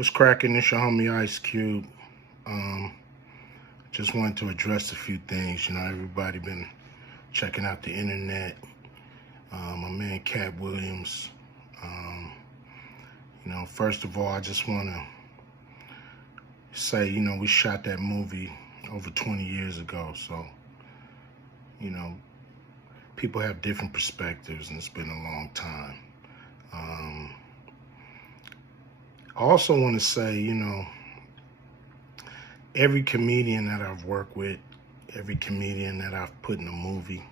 What's cracking? It's your homie Ice Cube. Just wanted to address a few things. You know, everybody been checking out the internet. My man KATT Williams. You know, first of all, I just want to say, you know, we shot that movie over 20 years ago. So, you know, people have different perspectives, and it's been a long time. I also want to say, you know, every comedian that I've worked with, every comedian that I've put in a movie,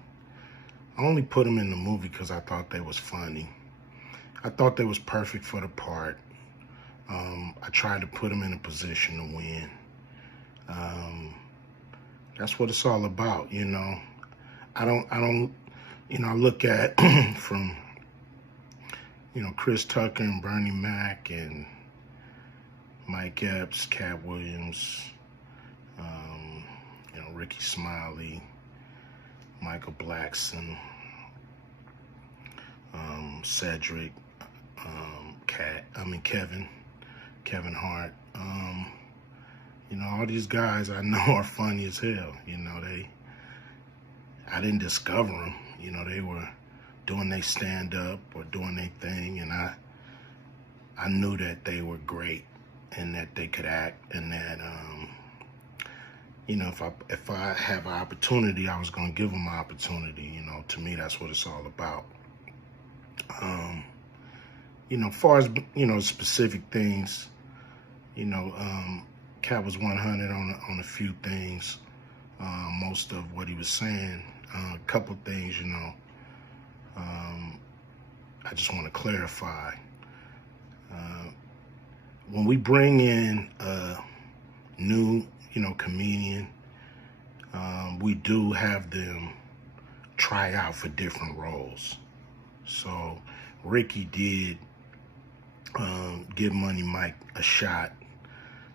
I only put them in the movie because I thought they was funny. I thought they was perfect for the part. I tried to put them in a position to win. That's what it's all about, you know. I don't, you know, I look at from, you know, Chris Tucker and Bernie Mac and Mike Epps, KATT Williams, you know, Ricky Smiley, Michael Blackson, Cedric, Kevin Hart. You know, all these guys I know are funny as hell. You know, I didn't discover them. You know, they were doing their stand-up or doing their thing, and I knew that they were great and that they could act, and that, you know, if I have an opportunity, I was going to give them an opportunity. You know, to me, that's what it's all about. You know, as far as, you know, specific things, you know, KATT was 100 on a few things. Most of what he was saying, a couple things, you know, I just want to clarify. When we bring in a new, you know, comedian, we do have them try out for different roles. So Ricky did give Money Mike a shot.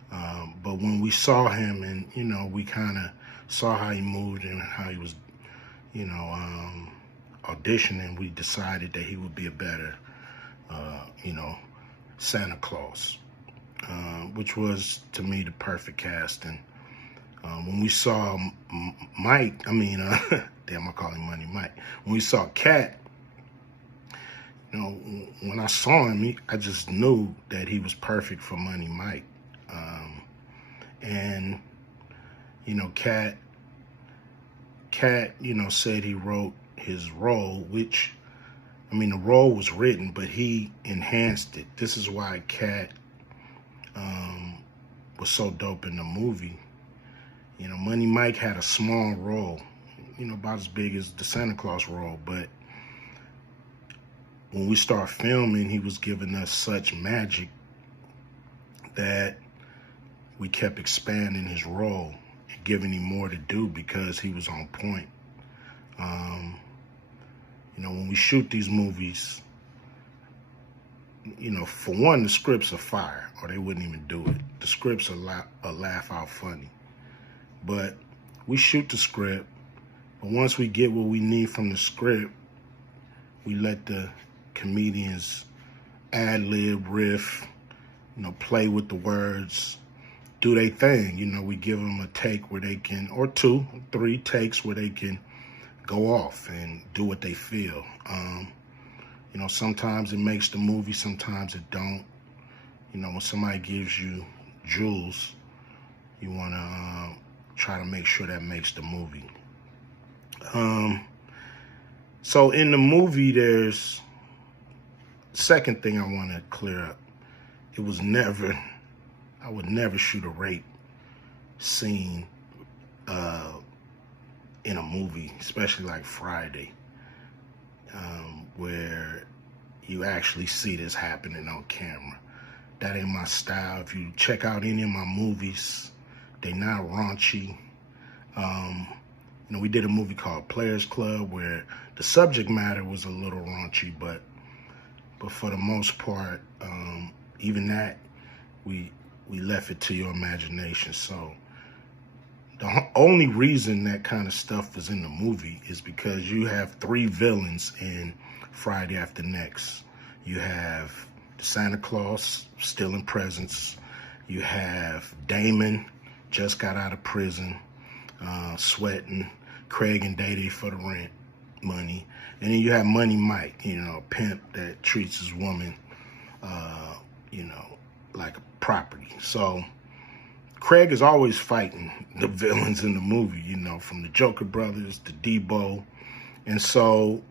But when we saw him and, you know, we kind of saw how he moved and how he was, you know, auditioning, we decided that he would be a better, you know, Santa Claus, which was, to me, the perfect casting. When we saw Mike, damn, I call him Money Mike. When we saw KATT, you know, when I saw him, I just knew that he was perfect for Money Mike. And, you know, KATT, you know, said he wrote his role, which, I mean, the role was written, but he enhanced it. This is why KATT was so dope in the movie. You know, Money Mike had a small role, you know, about as big as the Santa Claus role, but when we start filming, he was giving us such magic that we kept expanding his role and giving him more to do because he was on point. You know, when we shoot these movies, you know, for one, the scripts are fire, or they wouldn't even do it. The scripts are laugh out funny. But we shoot the script, but once we get what we need from the script, we let the comedians ad-lib, riff, you know, play with the words, do their thing. You know, we give them a take where they can, or 2, 3 takes where they can go off and do what they feel. You know, sometimes it makes the movie, sometimes it don't. You know, when somebody gives you jewels, you want to try to make sure that makes the movie. So in the movie, there's second thing I want to clear up. It was never, I would never shoot a rape scene in a movie, especially like Friday, where you actually see this happening on camera. That ain't my style. If you check out any of my movies, they not raunchy. You know, we did a movie called Players Club where the subject matter was a little raunchy, but for the most part, even that, we left it to your imagination. So the only reason that kind of stuff was in the movie is because you have 3 villains in Friday After Next. You have Santa Claus stealing presents You have Damon, just got out of prison, sweating. Craig and Day for the rent money. And then you have Money Mike, you know, a pimp that treats his woman, you know, like a property. So Craig is always fighting the villains in the movie, you know, from the Joker brothers to Debo. And so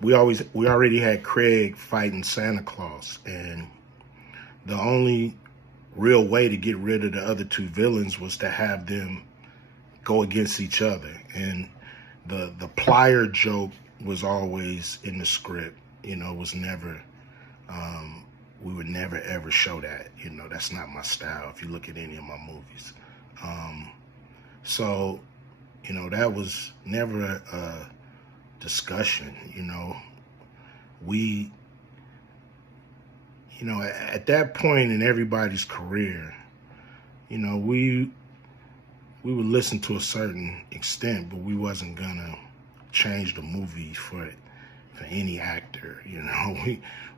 we already had Craig fighting Santa Claus. And the only real way to get rid of the other two villains was to have them go against each other. And the plier joke was always in the script, you know, it was never, we would never ever show that, you know, that's not my style if you look at any of my movies. So, you know, that was never a discussion, you know. We, you know, at that point in everybody's career, you know, we would listen to a certain extent, but we wasn't gonna change the movie for any actor, you know.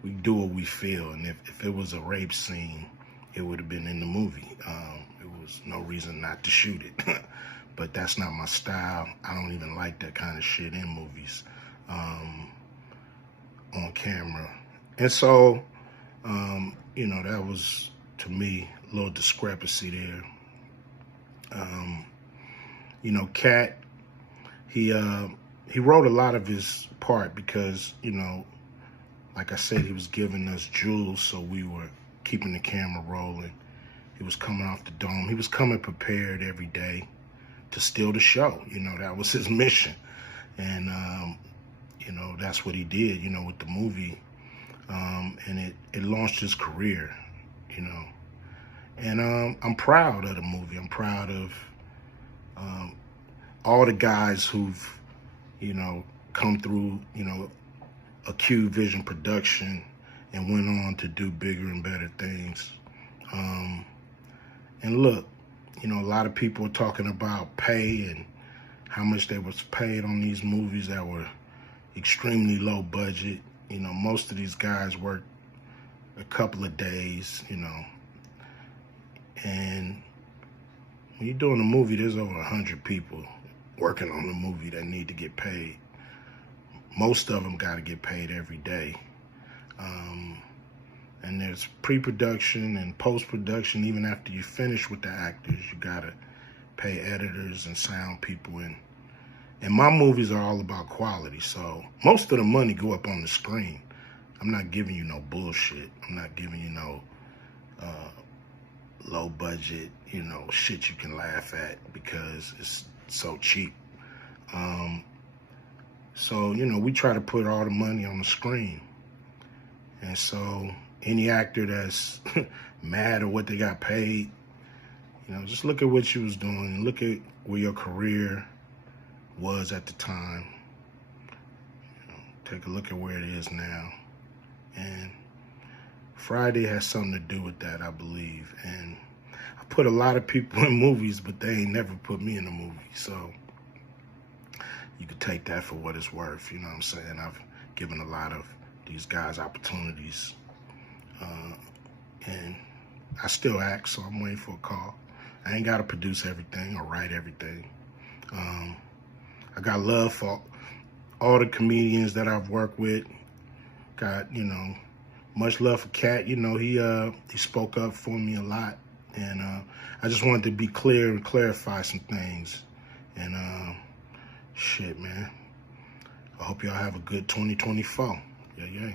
We do what we feel, and if it was a rape scene, it would have been in the movie. It was no reason not to shoot it. But that's not my style. I don't even like that kind of shit in movies, on camera. And so, you know, that was, to me, a little discrepancy there. You know, KATT, he wrote a lot of his part because, you know, like I said, he was giving us jewels, so we were keeping the camera rolling. He was coming off the dome. He was coming prepared every day to steal the show. You know, that was his mission. And, you know, that's what he did, you know, with the movie. And it launched his career, you know. And I'm proud of the movie. I'm proud of all the guys who've, you know, come through, you know, a Q Vision production and went on to do bigger and better things. And look, you know, a lot of people are talking about pay and how much they was paid on these movies that were extremely low budget. You know, most of these guys worked a couple of days, you know. And when you're doing a movie, there's over 100 people working on the movie that need to get paid. Most of them got to get paid every day. And there's pre-production and post-production. Even after you finish with the actors, you got to pay editors and sound people. And my movies are all about quality, so most of the money go up on the screen. I'm not giving you no bullshit. I'm not giving you no low budget, you know, shit you can laugh at because it's so cheap. So, you know, we try to put all the money on the screen. And so any actor that's mad at what they got paid, you know, just look at what you was doing. Look at where your career was at the time. You know, take a look at where it is now. And Friday has something to do with that, I believe. And I put a lot of people in movies, but they ain't never put me in a movie. So you could take that for what it's worth. You know what I'm saying? I've given a lot of these guys opportunities. And I still act, so I'm waiting for a call. I ain't got to produce everything or write everything. I got love for all the comedians that I've worked with. Got, you know, much love for KATT. You know, he spoke up for me a lot. And I just wanted to be clear and clarify some things. And shit, man. I hope y'all have a good 2024. Yeah, yeah.